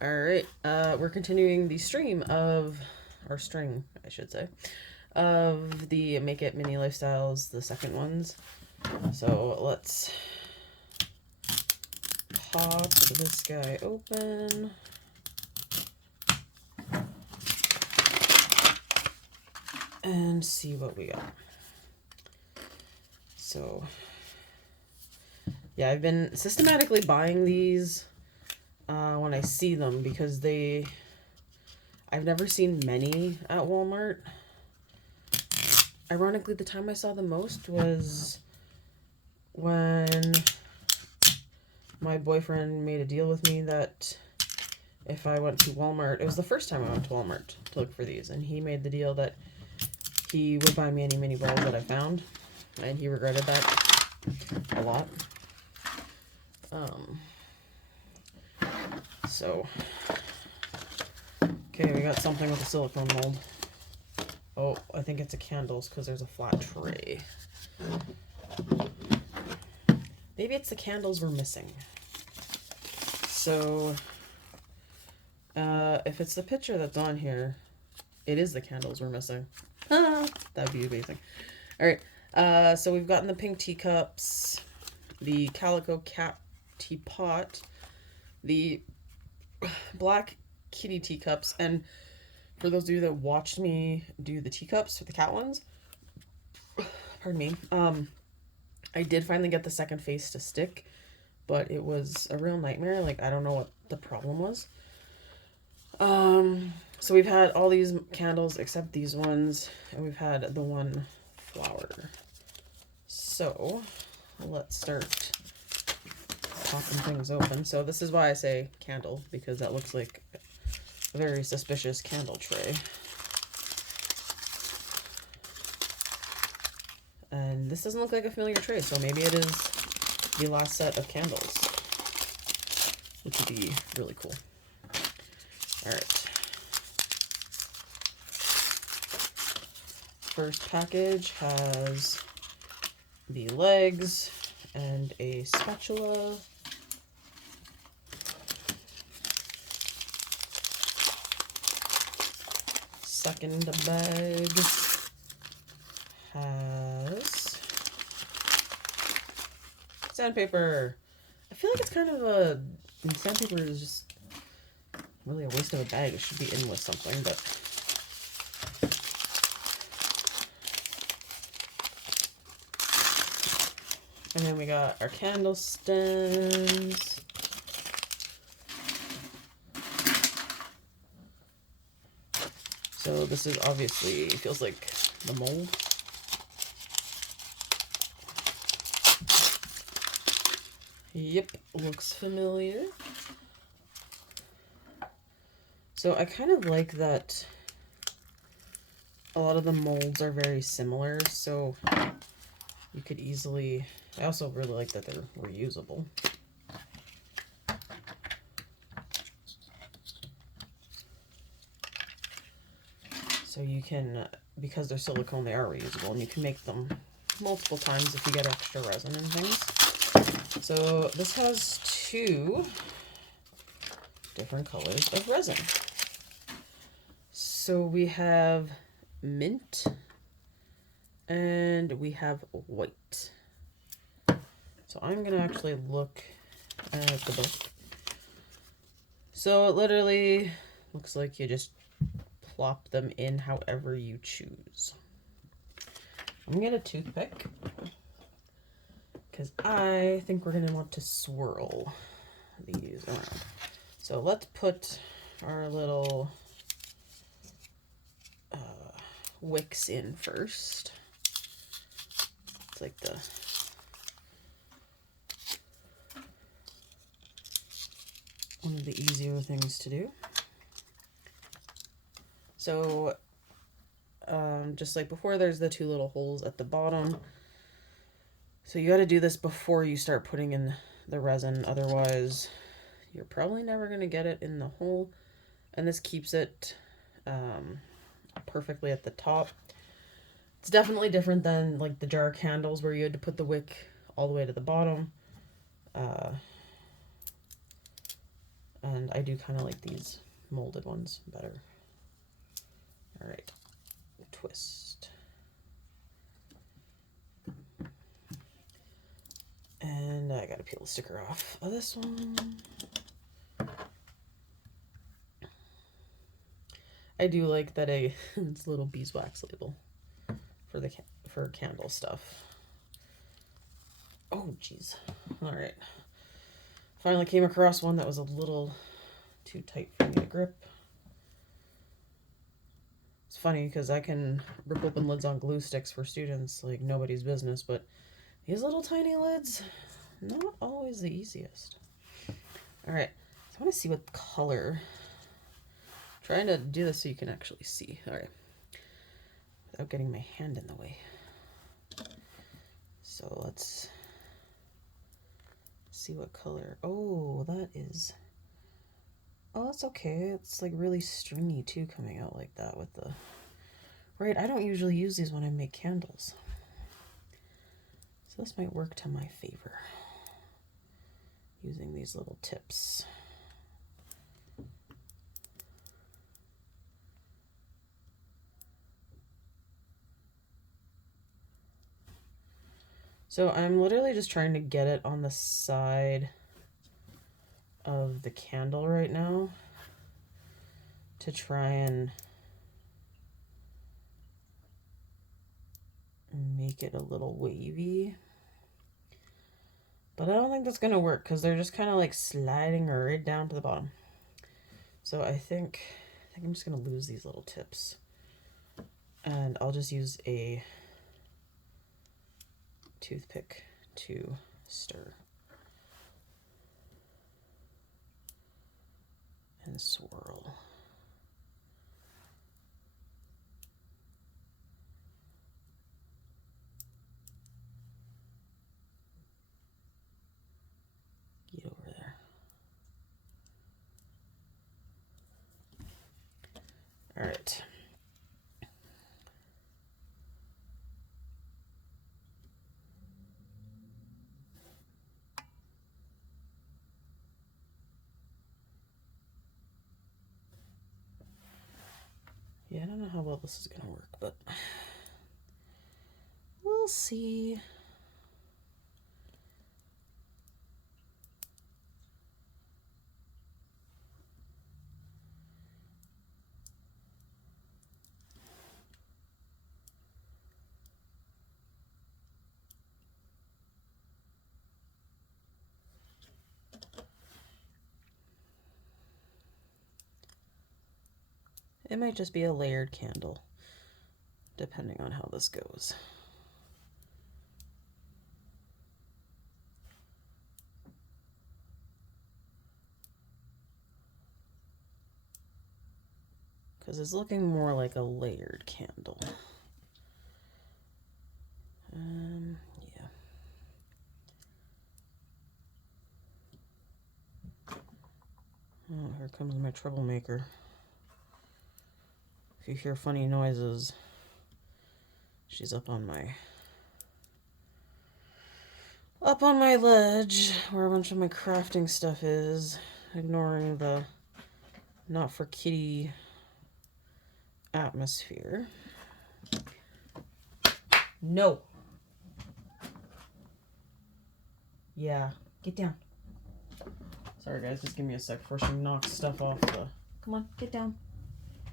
Alright, we're continuing the stream of, or string, I should say, of the Make It Mini Lifestyles, the second ones. So let's pop this guy open. And see what we got. So, yeah, I've been systematically buying these when I see them because I've never seen many at Walmart. Ironically, the time I saw the most was when my boyfriend made a deal with me that if I went to Walmart, it was the first time I went to Walmart to look for these, and he made the deal that he would buy me any mini balls that I found, and he regretted that a lot. So, okay, we got something with a silicone mold. Oh, I think it's a candles because there's a flat tray. Maybe it's the candles we're missing. So, if it's the picture that's on here, it is the candles we're missing. That'd be amazing. Alright, so we've gotten the pink teacups, the calico cat teapot, the black kitty teacups, and for those of you that watched me do the teacups for the cat ones, pardon me, I did finally get the second face to stick, but it was a real nightmare. Like, I don't know what the problem was. So we've had all these candles except these ones, and we've had the one flower. So let's start popping things open. So this is why I say candle, because that looks like a very suspicious candle tray. And this doesn't look like a familiar tray, so maybe it is the last set of candles, which would be really cool. Alright. First package has the legs and a spatula. Second bag has sandpaper. I feel like it's kind of a... Sandpaper is just really a waste of a bag. It should be in with something, but... And then we got our candle stems. So this is obviously, feels like the mold. Yep, looks familiar. So I kind of like that a lot of the molds are very similar, so you could easily... I also really like that they're reusable. So you can, because they're silicone, they are reusable, and you can make them multiple times if you get extra resin and things. So this has two different colors of resin. So we have mint and we have white. So I'm gonna actually look at the book. So it literally looks like you just plop them in however you choose. I'm gonna get a toothpick because I think we're gonna want to swirl these around. So let's put our little wicks in first. It's like the one of the easier things to do. So just like before, there's the two little holes at the bottom. So you got to do this before you start putting in the resin, otherwise you're probably never going to get it in the hole. And this keeps it perfectly at the top. It's definitely different than like the jar candles where you had to put the wick all the way to the bottom. And And I do kind of like these molded ones better. All right, twist. And I gotta peel the sticker off of this one. I do like that it's a little beeswax label for candle stuff. Oh geez. All right. Finally came across one that was a little too tight for me to grip. It's funny because I can rip open lids on glue sticks for students like nobody's business, but these little tiny lids, not always the easiest. All right, so I want to see what color. I'm trying to do this so you can actually see. All right, without getting my hand in the way. So let's see what color. Oh, that is. Oh, that's okay. It's like really stringy too, coming out like that with the. Right, I don't usually use these when I make candles. So this might work to my favor. Using these little tips. So I'm literally just trying to get it on the side of the candle right now to try and make it a little wavy. But I don't think that's gonna work because they're just kind of like sliding right down to the bottom. So I think I'm just gonna lose these little tips. And I'll just use a toothpick to stir and swirl. Get over there. All right. Yeah, I don't know how well this is gonna work, but we'll see. It might just be a layered candle, depending on how this goes. Because it's looking more like a layered candle. Yeah. Oh, here comes my troublemaker. If you hear funny noises, she's up on my ledge where a bunch of my crafting stuff is, ignoring the not for kitty atmosphere. No. Yeah, get down. Sorry guys, just give me a sec before she knocks stuff off the... Come on, get down.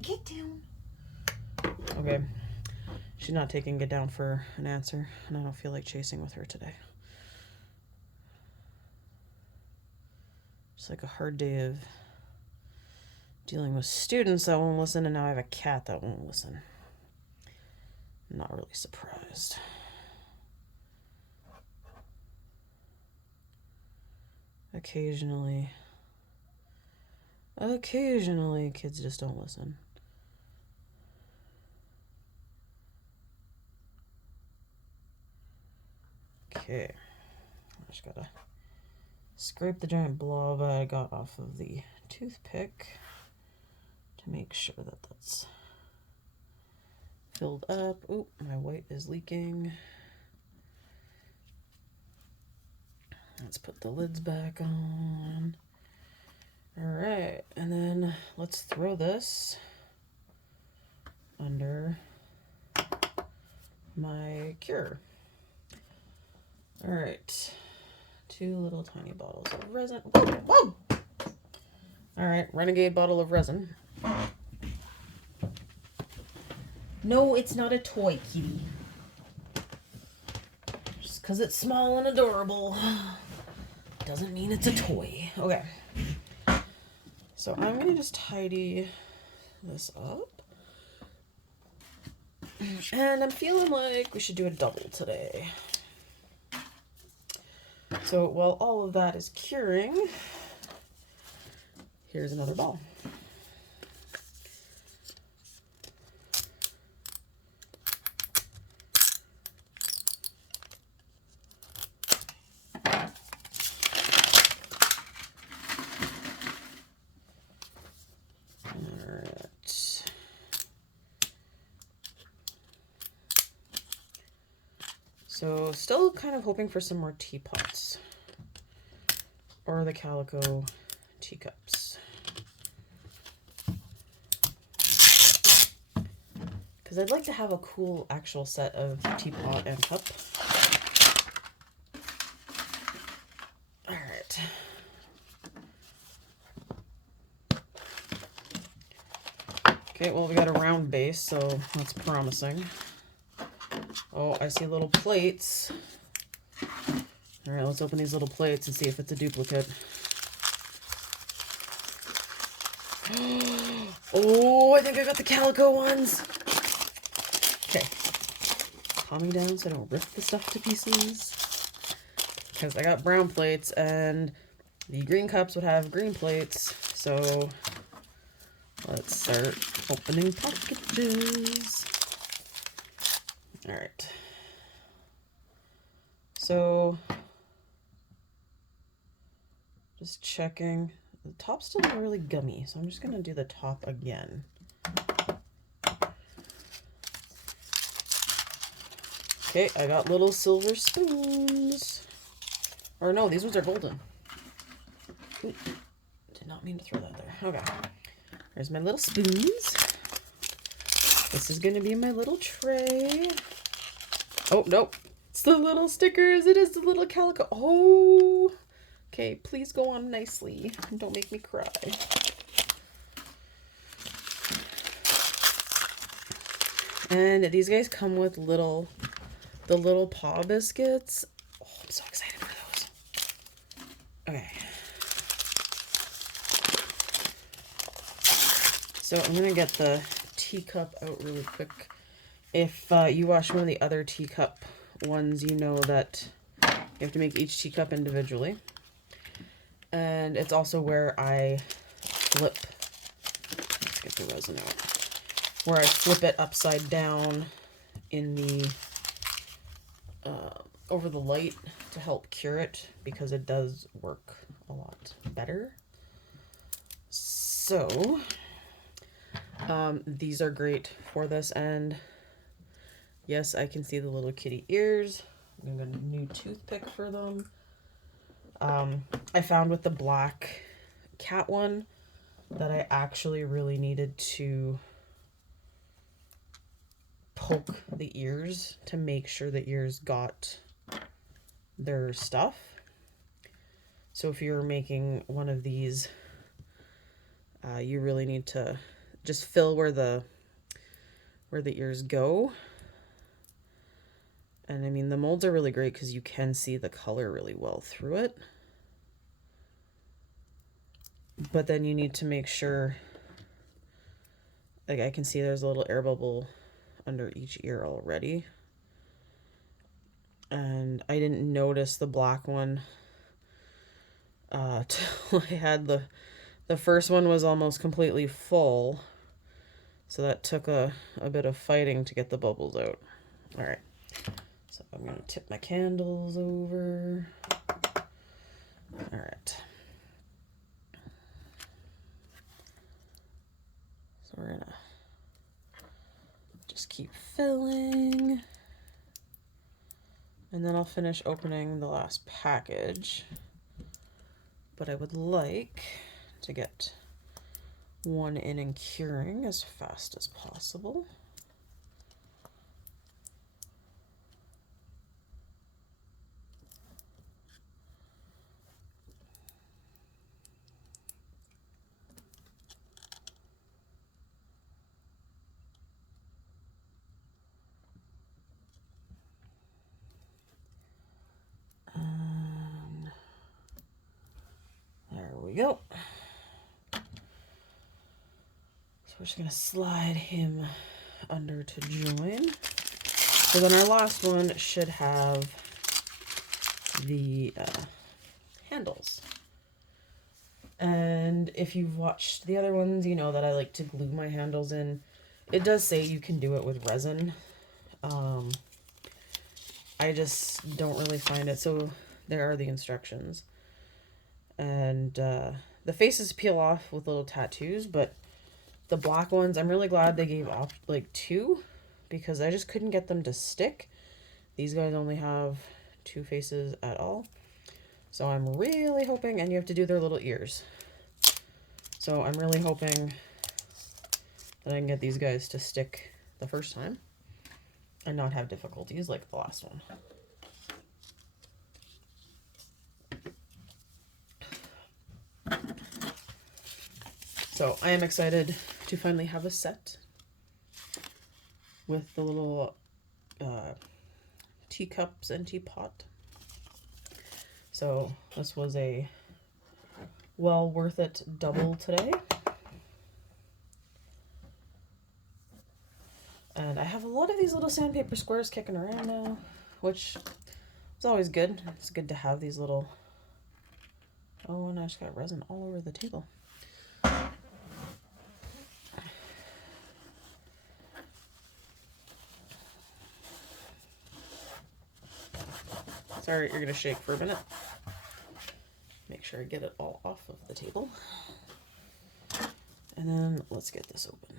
Get down. Okay. She's not taking get down for an answer, and I don't feel like chasing with her today. It's like a hard day of dealing with students that won't listen, and now I have a cat that won't listen. I'm not really surprised. Occasionally, kids just don't listen. Okay, I just gotta scrape the giant blob I got off of the toothpick to make sure that that's filled up. Oh, my white is leaking. Let's put the lids back on. All right, and then let's throw this under my cure. All right, 2 little tiny bottles of resin. Whoa, whoa! All right, renegade bottle of resin. No, it's not a toy, kitty. Just because it's small and adorable doesn't mean it's a toy. Okay. So I'm going to just tidy this up. And I'm feeling like we should do a double today. So while all of that is curing, here's another ball. So still kind of hoping for some more teapots or the calico teacups. Because I'd like to have a cool actual set of teapot and cup. All right. Okay, well, we got a round base, so that's promising. Oh, I see little plates. All right, let's open these little plates and see if it's a duplicate. Oh, I think I got the calico ones. Okay. Calming down so I don't rip the stuff to pieces. Because I got brown plates and the green cups would have green plates. So let's start opening packages. All right. So just checking. The top's still not really gummy, so I'm just gonna do the top again. Okay, I got little silver spoons. Or no, these ones are golden. Ooh, did not mean to throw that there. Okay. There's my little spoons. This is gonna be my little tray. Oh, nope. It's the little stickers. It is the little calico. Oh. Okay, please go on nicely. Don't make me cry. And these guys come with the little paw biscuits. Oh, I'm so excited for those. Okay. So I'm gonna get the teacup out really quick. If you watch one of the other teacup ones, you know that you have to make each teacup individually. And it's also where I flip, let's get the resin out, where I flip it upside down in the, over the light to help cure it, because it does work a lot better. So, these are great for this, and yes, I can see the little kitty ears. I'm gonna get a new toothpick for them. I found with the black cat one that I actually really needed to poke the ears to make sure the ears got their stuff. So if you're making one of these, you really need to just fill where the ears go. And I mean, the molds are really great because you can see the color really well through it. But then you need to make sure, like I can see there's a little air bubble under each ear already. And I didn't notice the black one till I had the first one was almost completely full. So that took a bit of fighting to get the bubbles out. All right. So I'm going to tip my candles over. All right. So we're going to just keep filling. And then I'll finish opening the last package. But I would like to get one in and curing as fast as possible. And there we go. So we're just going to slide him under to join. So then our last one should have the handles. And if you've watched the other ones, you know that I like to glue my handles in. It does say you can do it with resin. I just don't really find it. So there are the instructions. And the faces peel off with little tattoos, but the black ones, I'm really glad they gave off like 2 because I just couldn't get them to stick. These guys only have 2 faces at all. So I'm really hoping, and you have to do their little ears. So I'm really hoping that I can get these guys to stick the first time and not have difficulties like the last one. So I am excited to finally have a set with the little teacups and teapot. So this was a well worth it double today. And I have a lot of these little sandpaper squares kicking around now, which is always good. It's good to have these little... Oh, and I just got resin all over the table. Sorry, you're going to shake for a minute. Make sure I get it all off of the table. And then let's get this open.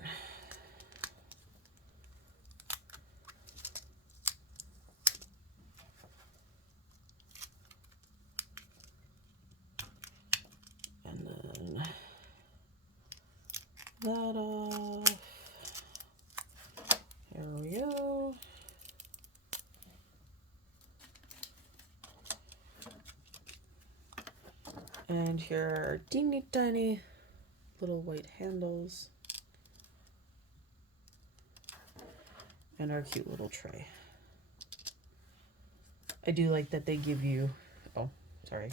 And then that off. There we go. And here are teeny tiny little white handles. And our cute little tray. I do like that they give you... Oh, sorry.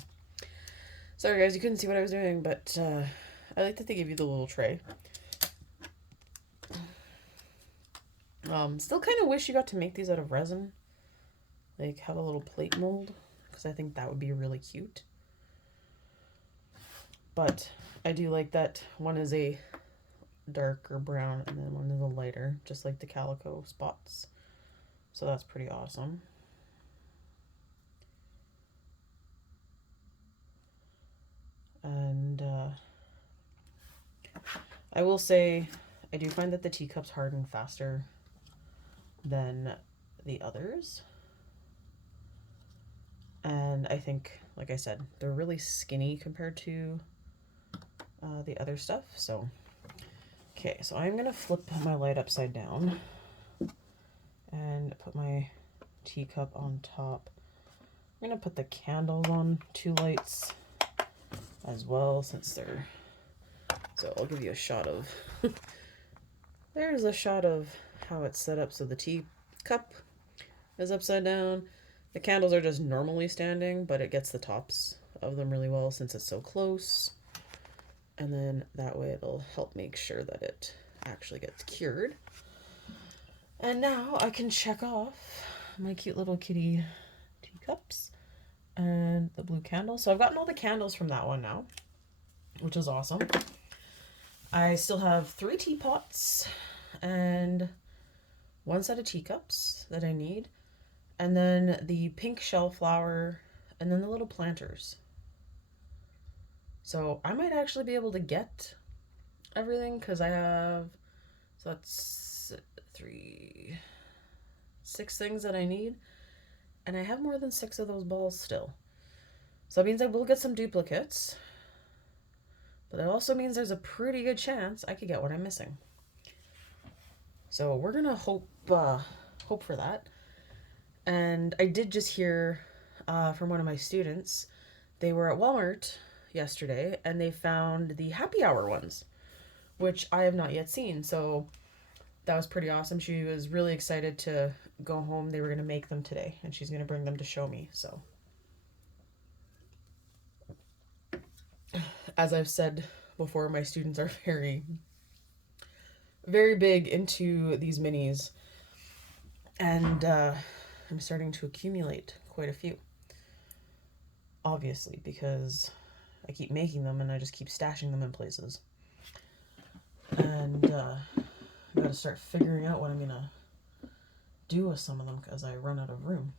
Sorry guys, you couldn't see what I was doing, but I like that they give you the little tray. Still kind of wish you got to make these out of resin. Like, have a little plate mold, because I think that would be really cute. But I do like that one is a darker brown and then one is a lighter, just like the calico spots. So that's pretty awesome. And I will say, I do find that the teacups harden faster than the others. And I think, like I said, they're really skinny compared to the other stuff. So, okay, so I'm going to flip my light upside down and put my teacup on top. I'm going to put the candles on 2 lights as well, since they're... So I'll give you a shot of... There's a shot of how it's set up. So the teacup is upside down. The candles are just normally standing, but it gets the tops of them really well since it's so close. And then that way it'll help make sure that it actually gets cured. And now I can check off my cute little kitty teacups and the blue candle. So I've gotten all the candles from that one now, which is awesome. I still have 3 teapots and 1 set of teacups that I need. And then the pink shell flower and then the little planters. So I might actually be able to get everything because I have, so that's 6 things that I need. And I have more than 6 of those balls still. So that means I will get some duplicates. But it also means there's a pretty good chance I could get what I'm missing. So we're gonna hope for that. And I did just hear from one of my students. They were at Walmart yesterday and they found the happy hour ones, which I have not yet seen. So that was pretty awesome. She was really excited to go home. They were going to make them today and she's going to bring them to show me. So, as I've said before, my students are very, very big into these minis. And I'm starting to accumulate quite a few. Obviously, because I keep making them and I just keep stashing them in places. And I gotta start figuring out what I'm gonna do with some of them because I run out of room.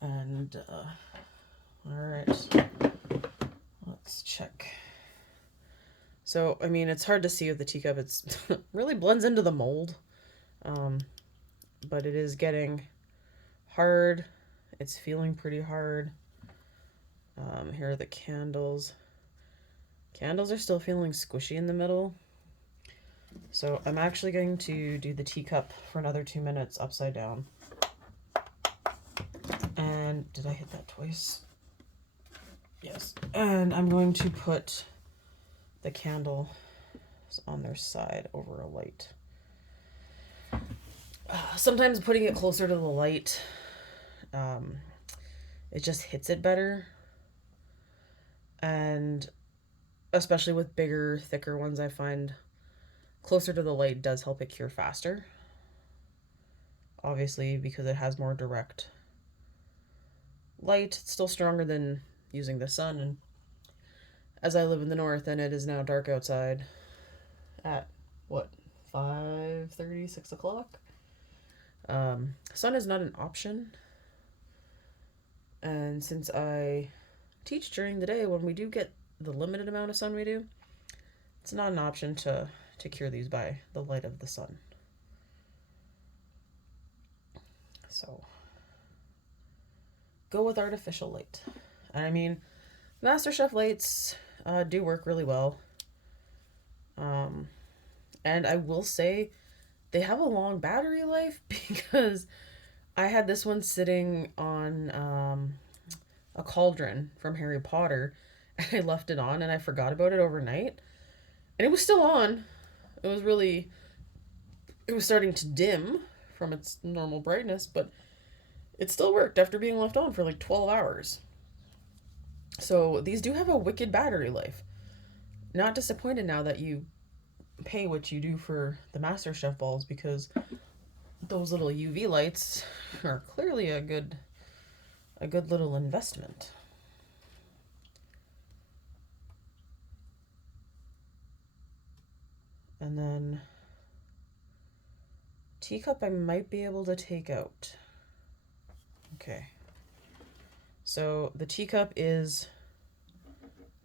And, alright, let's check. So, I mean, it's hard to see with the teacup. It's really blends into the mold. But it is getting hard. It's feeling pretty hard. Here are the candles. Candles are still feeling squishy in the middle. So I'm actually going to do the teacup for another 2 minutes upside down. And did I hit that twice? Yes. And I'm going to put the candle on their side over a light. Sometimes putting it closer to the light, it just hits it better. And especially with bigger, thicker ones, I find closer to the light does help it cure faster. Obviously, because it has more direct light. It's still stronger than using the sun. And as I live in the north and it is now dark outside at, what, 5:30, 6 o'clock? Sun is not an option. And since I teach during the day, when we do get the limited amount of sun we do, it's not an option to cure these by the light of the sun. So go with artificial light. And I mean, MasterChef lights do work really well. And I will say they have a long battery life because I had this one sitting on a cauldron from Harry Potter and I left it on and I forgot about it overnight. And it was still on. It was starting to dim from its normal brightness, but it still worked after being left on for like 12 hours. So these do have a wicked battery life. Not disappointed now that you pay what you do for the MasterChef balls because those little UV lights are clearly a good little investment. And then teacup I might be able to take out. Okay. So the teacup is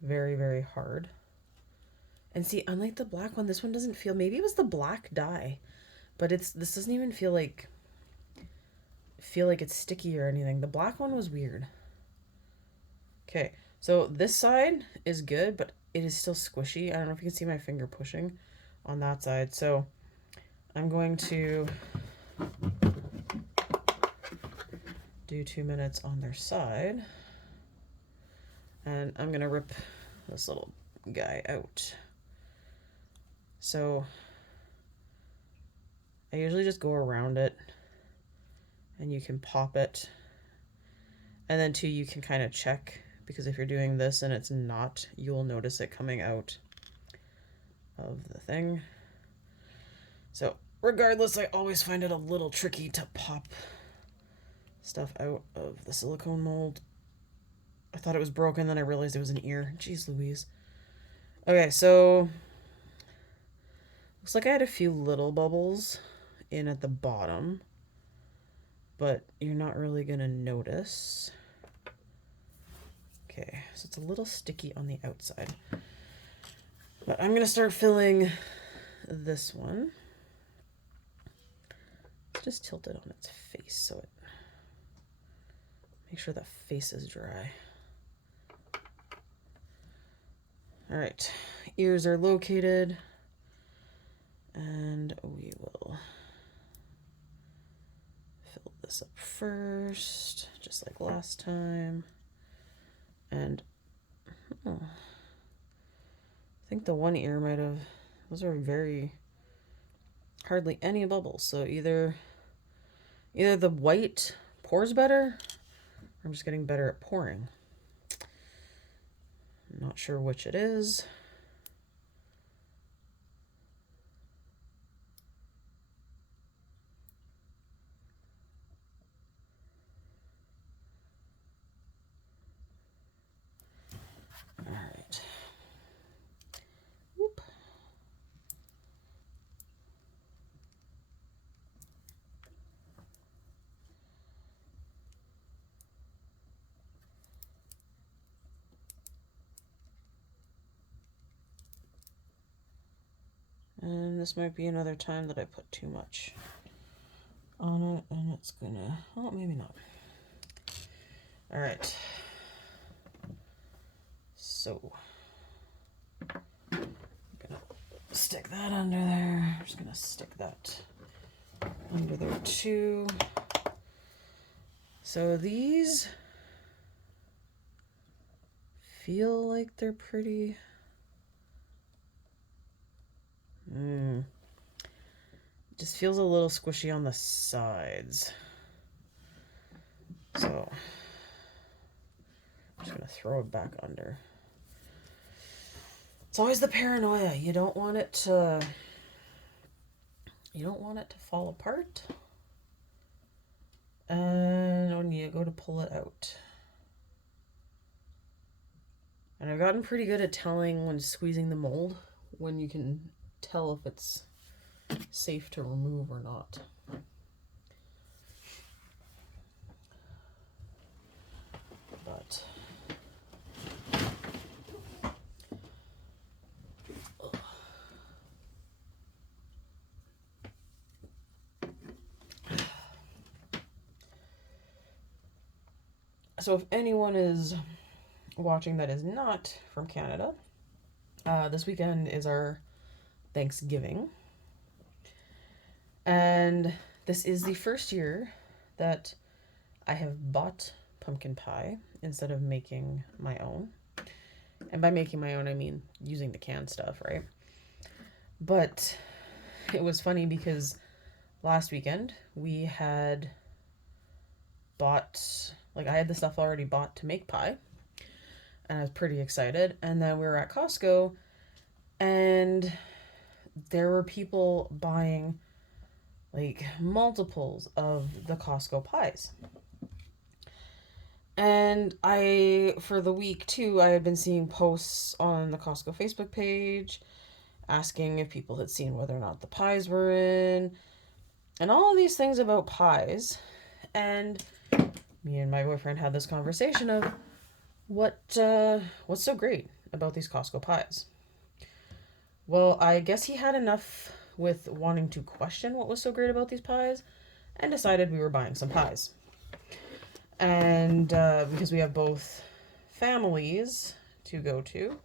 very, very hard. And see, unlike the black one, this one doesn't feel, maybe it was the black dye, but this doesn't even feel like it's sticky or anything. The black one was weird. Okay, so this side is good, but it is still squishy. I don't know if you can see my finger pushing on that side. So I'm going to do 2 minutes on their side. And I'm going to rip this little guy out. So I usually just go around it and you can pop it. And then too, you can kind of check because if you're doing this and it's not, you'll notice it coming out of the thing. So regardless, I always find it a little tricky to pop stuff out of the silicone mold. I thought it was broken, then I realized it was an ear. Jeez Louise. Okay, so looks like I had a few little bubbles in at the bottom, but you're not really gonna notice. Okay, so it's a little sticky on the outside. But I'm gonna start filling this one. Just tilt it on its face so it make sure the face is dry. All right, ears are located, and we will fill this up first, just like last time. And I think the one ear might have, those are very, hardly any bubbles. So either the white pours better, or I'm just getting better at pouring. I'm not sure which it is. All right. Whoop. And this might be another time that I put too much on it, and it's gonna, oh, maybe not. All right. So, I'm gonna stick that under there. I'm just gonna stick that under there too. So these feel like they're pretty. Just feels a little squishy on the sides. So I'm just gonna throw it back under. It's always the paranoia. You don't want it to fall apart. And when you go to pull it out. And I've gotten pretty good at telling when squeezing the mold, when you can tell if it's safe to remove or not. But so if anyone is watching that is not from Canada, this weekend is our Thanksgiving. And this is the first year that I have bought pumpkin pie instead of making my own. And by making my own, I mean using the canned stuff, right? But it was funny because last weekend we had bought, like I had the stuff already bought to make pie. And I was pretty excited. And then we were at Costco and there were people buying like multiples of the Costco pies. And for the week too, I had been seeing posts on the Costco Facebook page asking if people had seen whether or not the pies were in, and all these things about pies. And me and my boyfriend had this conversation of what's so great about these Costco pies. Well, I guess he had enough with wanting to question what was so great about these pies and decided we were buying some pies. And because we have both families to go to.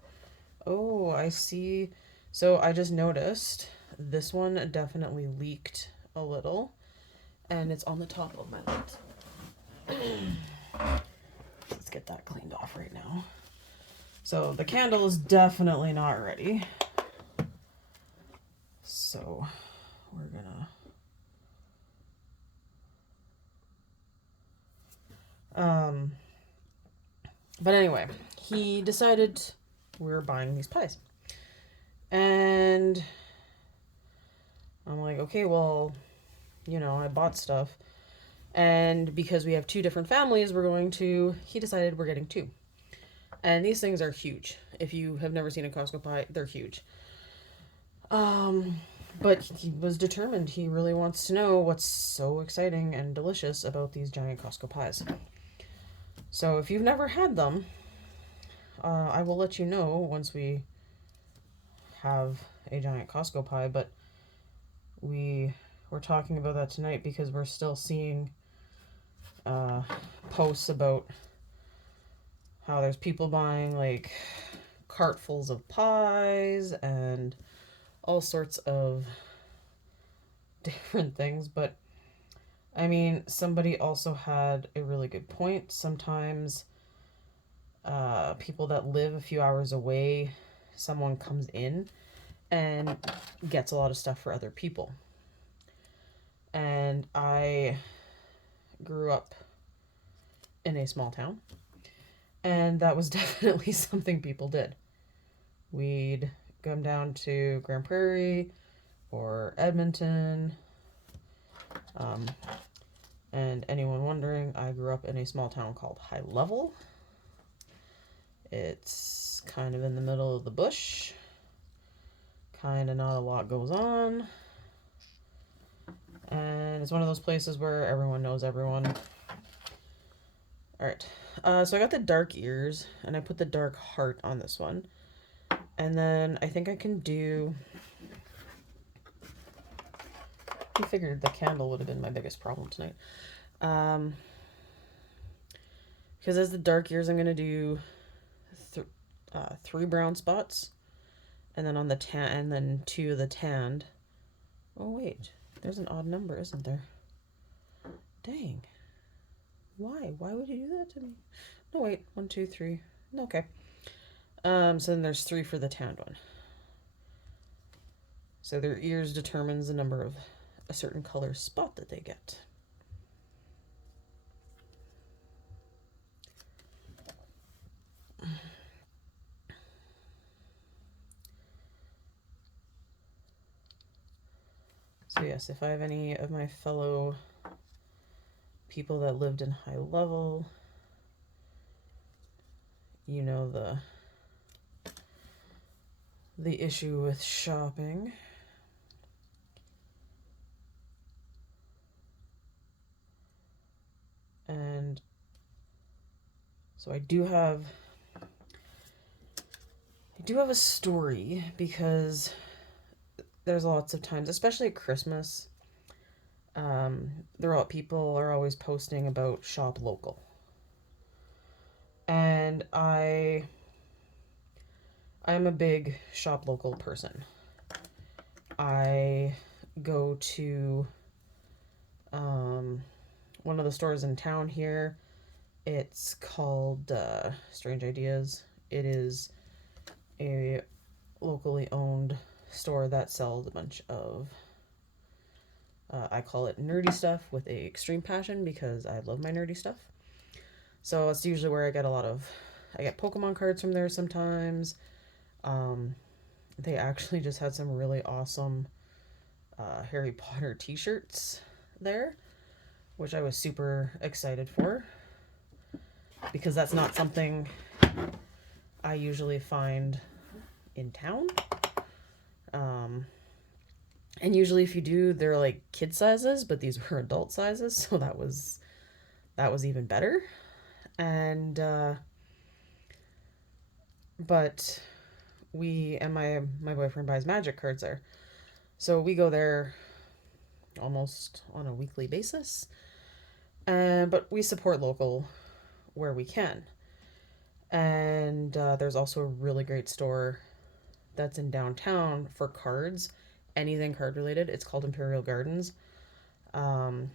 Oh, I see. So I just noticed this one definitely leaked a little. And it's on the top of my lid. Let's get that cleaned off right now. So the candle is definitely not ready. So we're gonna but anyway, he decided we're buying these pies. And I'm like, okay, well, I bought stuff. And because we have two different families, he decided we're getting two. And these things are huge. If you have never seen a Costco pie, they're huge. But he was determined. He really wants to know what's so exciting and delicious about these giant Costco pies. So if you've never had them, I will let you know once we have a giant Costco pie, but we're talking about that tonight because we're still seeing posts about how there's people buying like cartfuls of pies and all sorts of different things. But I mean, somebody also had a really good point. Sometimes people that live a few hours away, someone comes in and gets a lot of stuff for other people. And I grew up in a small town, and that was definitely something people did. We'd come down to Grand Prairie or Edmonton. And anyone wondering, I grew up in a small town called High Level. It's kind of in the middle of the bush. Kind of not a lot goes on. And it's one of those places where everyone knows everyone. Alright, so I got the dark ears, and I put the dark heart on this one. And then I think I can do... I figured the candle would have been my biggest problem tonight. Because as the dark ears, I'm going to do 3 brown spots. And then on the tan, and then 2 of the tanned. Oh, wait. There's an odd number, isn't there? Dang. Why? Why would you do that to me? No, wait. 1, 2, 3. Okay. So then there's 3 for the tanned one. So their ears determines the number of a certain color spot that they get. So yes, if I have any of my fellow people that lived in High Level, you know the issue with shopping. And so I do have a story, because there's lots of times, especially at Christmas, people are always posting about shop local. And I'm a big shop local person. I go to one of the stores in town here. It's called Strange Ideas. It is a locally owned store that sells a bunch of I call it nerdy stuff with a extreme passion, because I love my nerdy stuff. So it's usually where I get I get Pokemon cards from there sometimes. They actually just had some really awesome Harry Potter t-shirts there, which I was super excited for, because that's not something I usually find in town. And usually if you do, they're like kid sizes, but these were adult sizes, so that was even better. And but my boyfriend buys Magic cards there, so we go there almost on a weekly basis. But we support local where we can. And there's also a really great store that's in downtown for cards, anything card related. It's called Imperial Gardens. And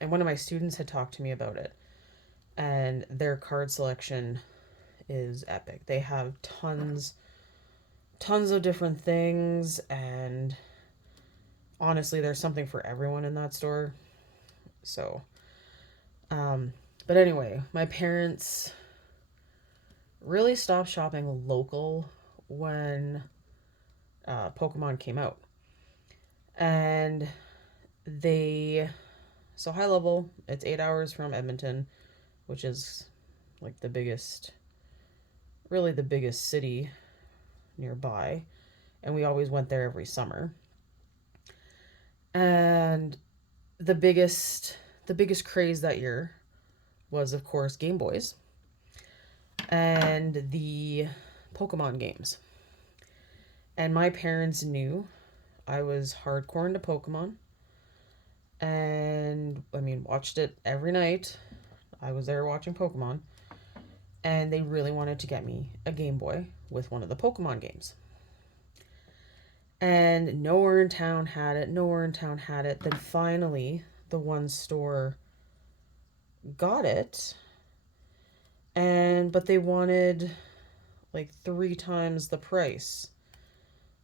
one of my students had talked to me about it, and their card selection is epic. They have tons of different things, and honestly, there's something for everyone in that store. So, but anyway, my parents really stopped shopping local when Pokemon came out. And so High Level, it's 8 hours from Edmonton, which is like really the biggest city nearby. And we always went there every summer. And the biggest craze that year was, of course, Game Boys and the Pokemon games. And my parents knew I was hardcore into Pokemon, and watched it every night. I was there watching Pokemon, and they really wanted to get me a Game Boy, with one of the Pokemon games. And nowhere in town had it. Then finally, the one store got it. But they wanted like 3 times the price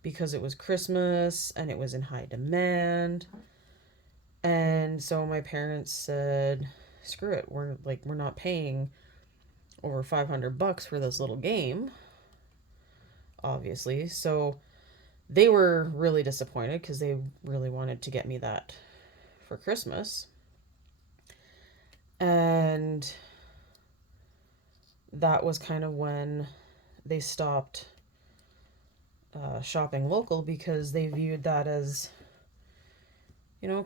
because it was Christmas and it was in high demand. And so my parents said, screw it. We're not paying over $500 for this little game, obviously. So they were really disappointed because they really wanted to get me that for Christmas. And that was kind of when they stopped shopping local, because they viewed that as,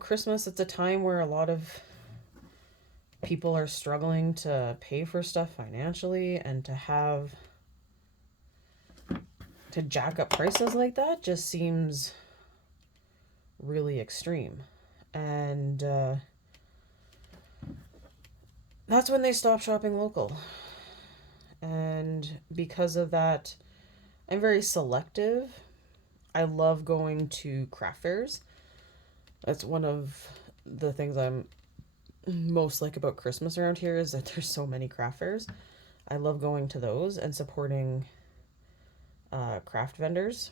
Christmas, it's a time where a lot of people are struggling to pay for stuff financially, and to jack up prices like that just seems really extreme. And that's when they stopped shopping local. And because of that, I'm very selective. I love going to craft fairs. That's one of the things I'm most like about Christmas around here, is that there's so many craft fairs. I love going to those and supporting craft vendors.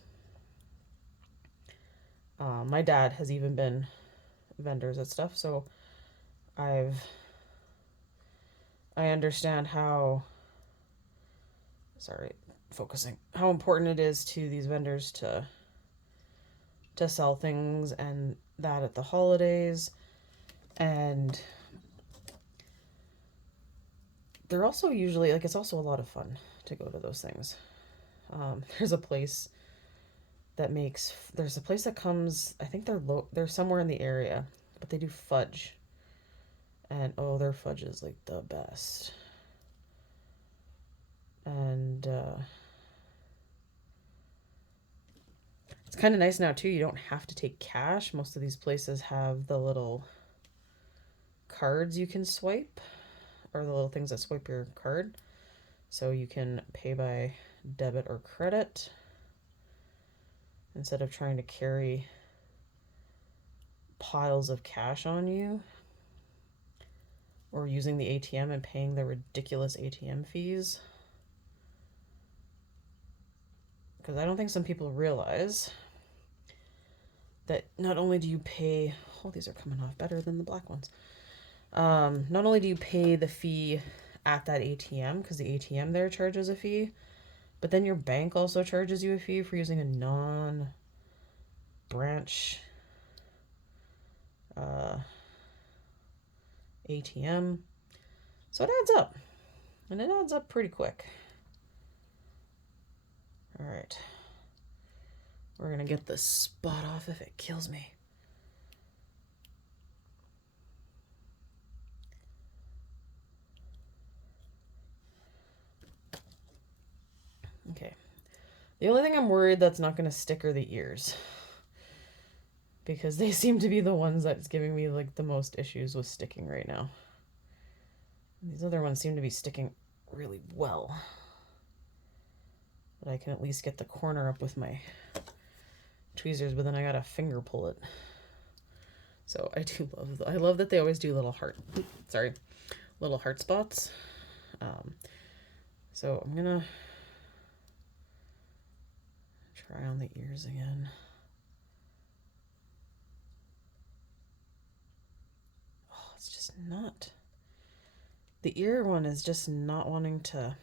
My dad has even been vendors and stuff, so I understand how important it is to these vendors to sell things, and that at the holidays. And they're also usually, it's also a lot of fun to go to those things. There's a place that comes, I think they're somewhere in the area, but they do fudge. And their fudge is like the best. And it's kind of nice now too. You don't have to take cash. Most of these places have the little cards you can swipe, or the little things that swipe your card. So you can pay by debit or credit instead of trying to carry piles of cash on you, or using the ATM and paying the ridiculous ATM fees. Because I don't think some people realize that not only do you pay, these are coming off better than the black ones. Not only do you pay the fee at that ATM, because the ATM there charges a fee, but then your bank also charges you a fee for using a non-branch ATM. So it adds up. And it adds up pretty quick. Alright. We're going to get this spot off if it kills me. Okay. The only thing I'm worried that's not going to stick are the ears, because they seem to be the ones that's giving me the most issues with sticking right now. These other ones seem to be sticking really well. But I can at least get the corner up with my tweezers, but then I gotta finger pull it. So I love that they always do little heart spots. So I'm gonna try on the ears again. It's just not. The ear one is just not wanting to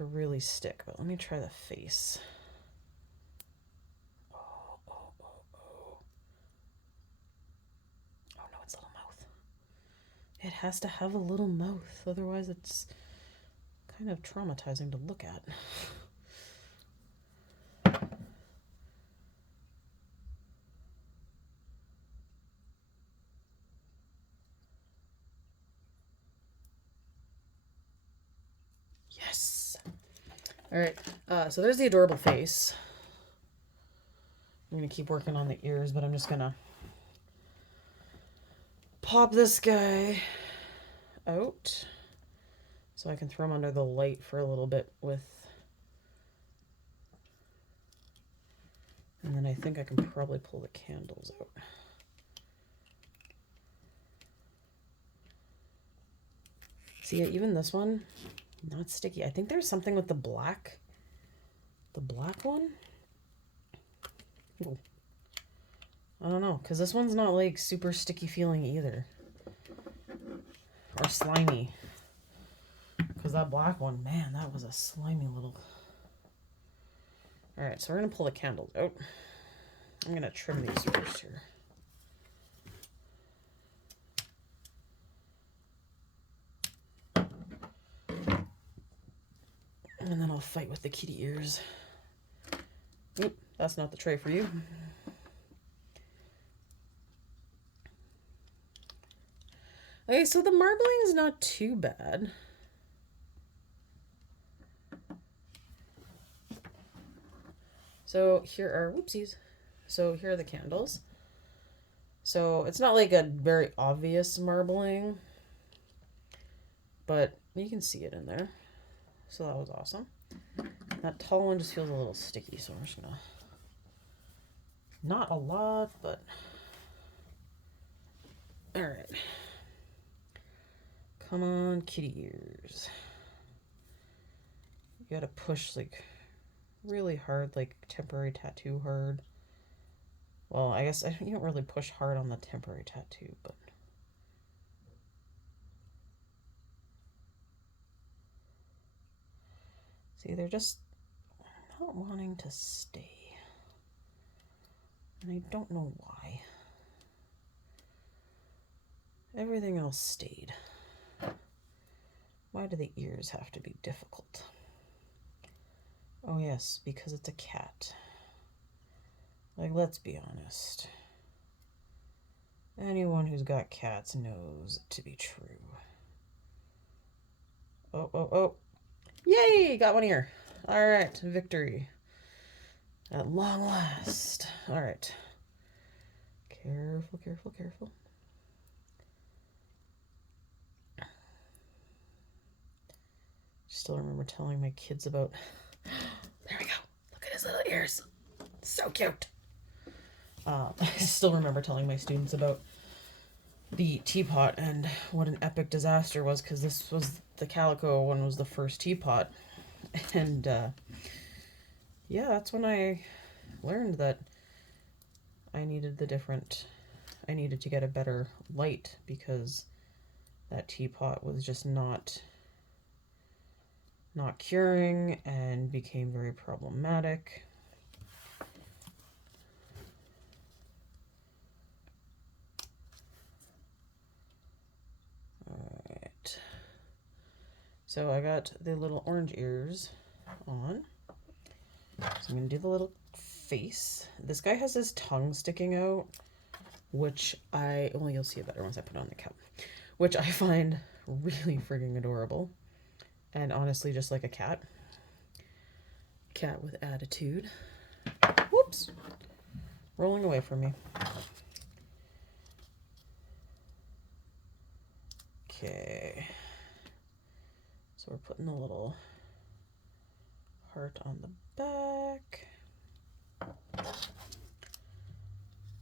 really stick. But let me try the face. Oh no, it's a little mouth. It has to have a little mouth, otherwise it's kind of traumatizing to look at. Yes. All right. So there's the adorable face. I'm going to keep working on the ears, but I'm just going to pop this guy out so I can throw him under the light for a little bit with And then I think I can probably pull the candles out. See, even this one, not sticky. I think there's something with the black one. Ooh. I don't know, because this one's not like super sticky feeling either. Or slimy. Because that black one, man, that was a slimy little... Alright, so we're going to pull the candles out. I'm going to trim these first here. And then I'll fight with the kitty ears. Oop, that's not the tray for you. Okay, so the marbling is not too bad. So here are, whoopsies. So here are the candles. So it's not like a very obvious marbling, but you can see it in there. So that was awesome. That tall one just feels a little sticky, so I'm just gonna, not a lot, but all right. Come on, kitty ears. You gotta push like really hard, like temporary tattoo hard. Well, I guess you don't really push hard on the temporary tattoo, but see, they're just not wanting to stay. And I don't know why. Everything else stayed. Why do the ears have to be difficult? Oh yes, because it's a cat. Like, let's be honest. Anyone who's got cats knows it to be true. Oh, oh, oh. Yay! Got one ear. Alright, victory. At long last. Alright. Careful, careful, careful. Still remember telling my kids about... There we go. Look at his little ears. So cute. I still remember telling my students about the teapot and what an epic disaster was, because this was the calico one, was the first teapot. And yeah, that's when I learned that I needed I needed to get a better light, because that teapot was just not curing and became very problematic. Alright. So I got the little orange ears on. So I'm going to do the little face. This guy has his tongue sticking out, which well, you'll see it better once I put on the cup, which I find really frigging adorable. And honestly, just like a cat. Cat with attitude. Whoops. Rolling away from me. Okay. So we're putting a little heart on the back.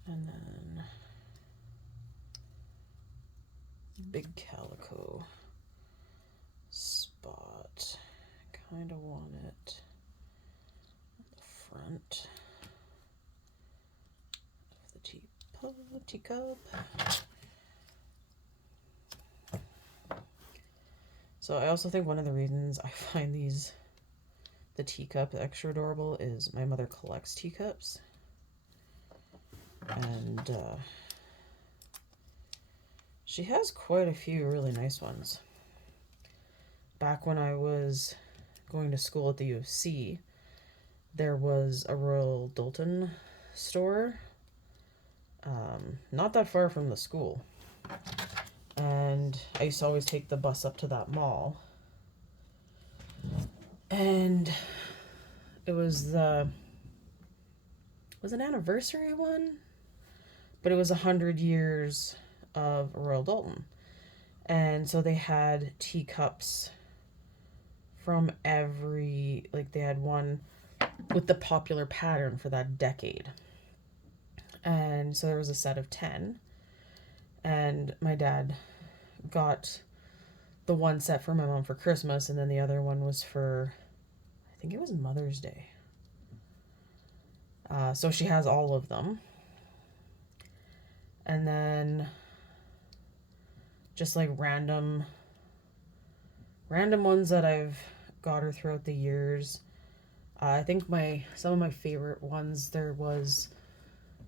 And then big calico spot. Kind of want it on the front of the teacup. So I also think one of the reasons I find the teacup extra adorable is my mother collects teacups. And she has quite a few really nice ones. Back when I was going to school at the U of C, there was a Royal Doulton store, not that far from the school. And I used to always take the bus up to that mall. And it was an anniversary one, but it was 100 years of Royal Doulton. And so they had teacups from every, like they had one with the popular pattern for that decade. And so there was a set of 10. And my dad got the one set for my mom for Christmas, and then the other one was for, I think it was Mother's Day. So she has all of them. And then just like random ones that I've got her throughout the years. I think some of my favorite ones, there was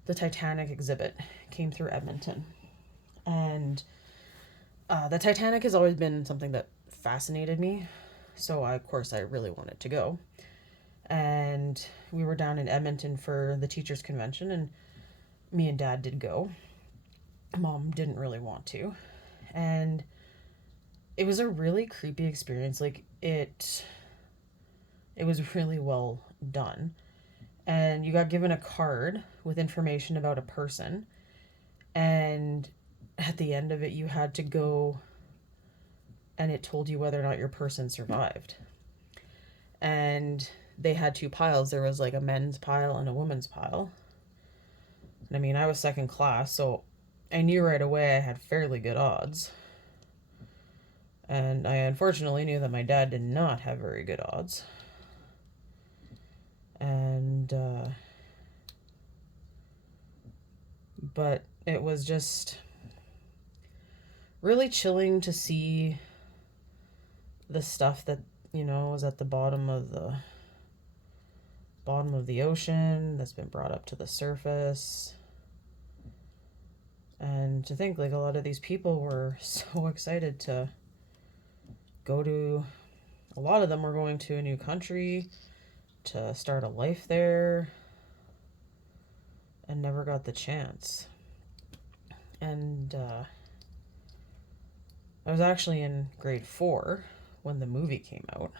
the Titanic exhibit, came through Edmonton. And the Titanic has always been something that fascinated me. So of course I really wanted to go. And we were down in Edmonton for the teachers' convention, and me and Dad did go. Mom didn't really want to. And it was a really creepy experience. Like, it was really well done. And you got given a card with information about a person. And at the end of it, you had to go, and it told you whether or not your person survived. And they had two piles. There was like a men's pile and a women's pile. And I mean, I was second class, so I knew right away I had fairly good odds. And I unfortunately knew that my dad did not have very good odds. And, but it was just really chilling to see the stuff that, was at the bottom of the ocean that's been brought up to the surface. And to think, like, a lot of these people were so excited to go to, a lot of them were going to a new country to start a life there, and never got the chance. And I was actually in grade 4 when the movie came out.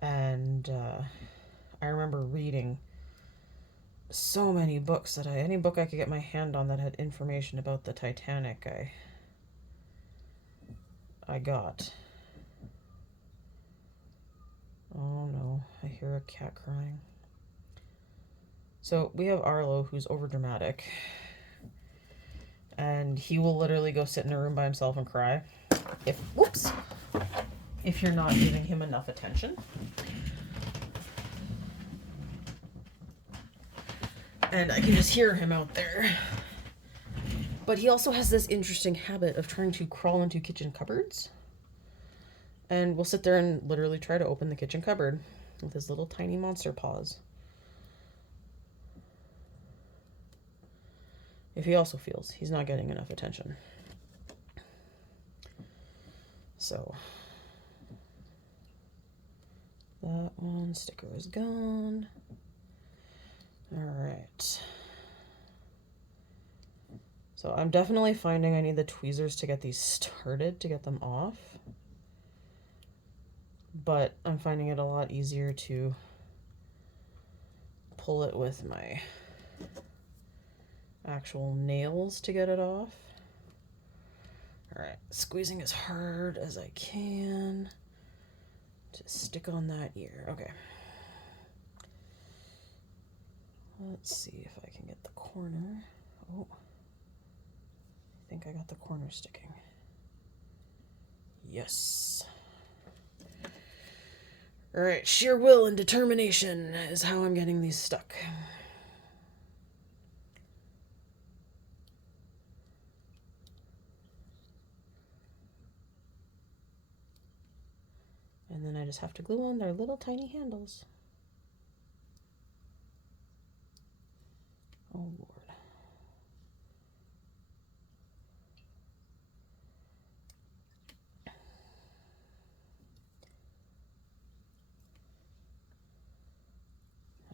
And I remember reading so many books that any book I could get my hand on that had information about the Titanic, I got. Oh no, I hear a cat crying. So we have Arlo, who's overdramatic, and he will literally go sit in a room by himself and cry if you're not giving him enough attention. And I can just hear him out there. But he also has this interesting habit of trying to crawl into kitchen cupboards. And we'll sit there and literally try to open the kitchen cupboard with his little tiny monster paws. If he also feels he's not getting enough attention. So, that one sticker is gone. Alright. So I'm definitely finding I need the tweezers to get these started, to get them off. But I'm finding it a lot easier to pull it with my actual nails to get it off. Alright, squeezing as hard as I can to stick on that ear. Okay. Let's see if I can get the corner. Oh, I think I got the corner sticking. Yes. Alright, sheer will and determination is how I'm getting these stuck. And then I just have to glue on their little tiny handles. Oh, Lord.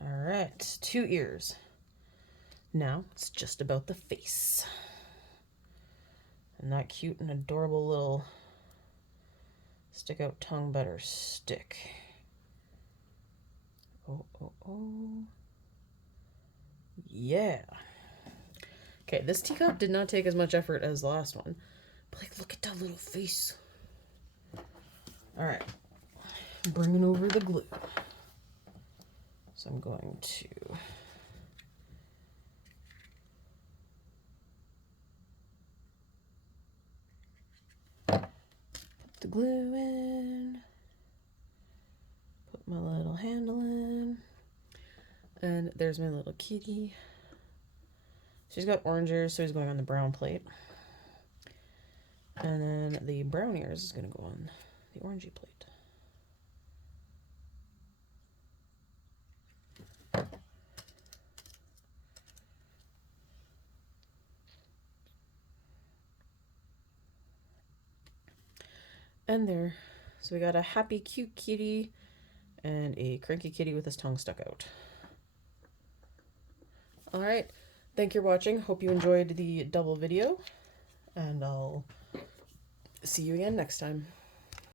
All right, 2 ears. Now it's just about the face. And that cute and adorable little stick out tongue better stick. Oh, oh, oh. Yeah. Okay, this teacup did not take as much effort as the last one. But like, look at that little face. All right, bringing over the glue. So I'm going to put the glue in, put my little handle in, and there's my little kitty. She's got orange ears, so he's going on the brown plate. And then the brown ears is going to go on the orangey plate. And there. So we got a happy, cute kitty and a cranky kitty with his tongue stuck out. Alright, thank you for watching. Hope you enjoyed the double video, and I'll see you again next time.